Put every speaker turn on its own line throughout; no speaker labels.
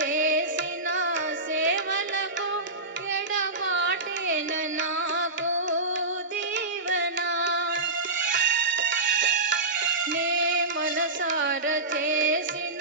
చేసిన సేవలకు ఎడబాటేన నాకు దీవన. నే మనసార
చేసిన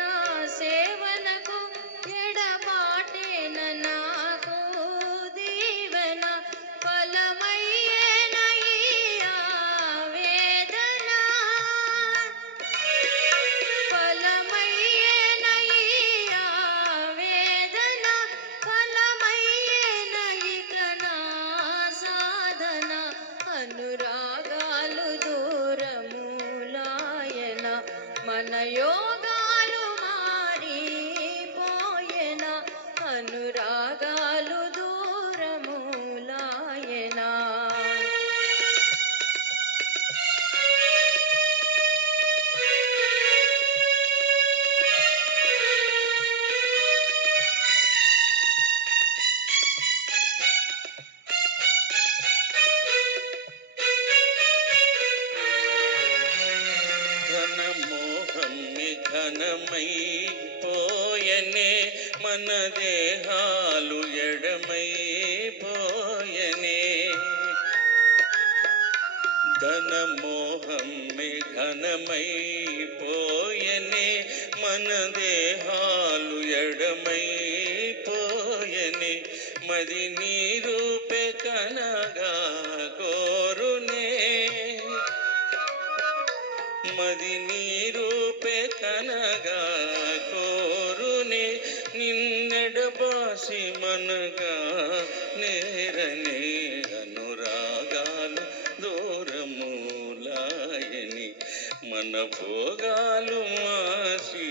ఘనమై పోయనే మన దేహాలు ఎడమై పోయనే. ధనమోహం ఘనమై పోయనే మన దేహాలు ఎడమై పోయనే. మది నీరూపే కనగా కోరునే. మది నీరూపే కోరుని నిన్నెడ బాసి మనగా నేరని అనురాగాలు దూరములాయని మన భోగాలు మాసి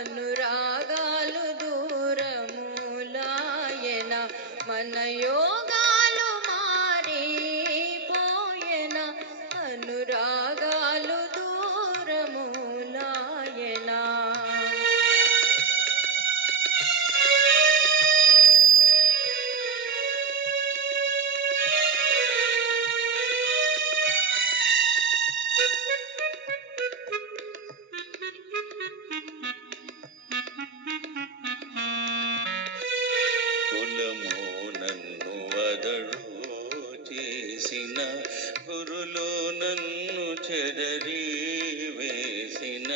అనురాగాలు
నన్ను
చేసిన గురులు నన్ను చెదరి వేసిన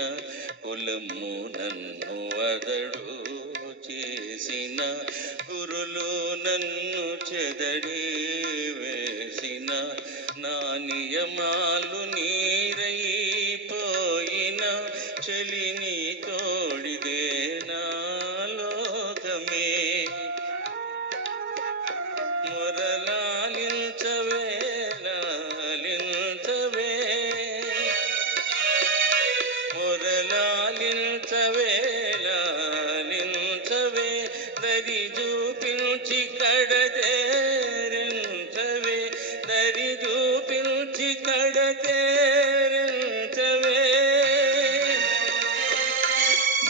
కులము నన్ను అదడు చేసిన గురులు నన్ను చెదరి వేసిన నా నియమాలు నీరైపోయిన చెలిని తోడిదే దరి చూపించి కడతేరించవే దరి చూపించి కడతేరించవే.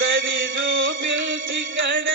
దరి చూపించి కడ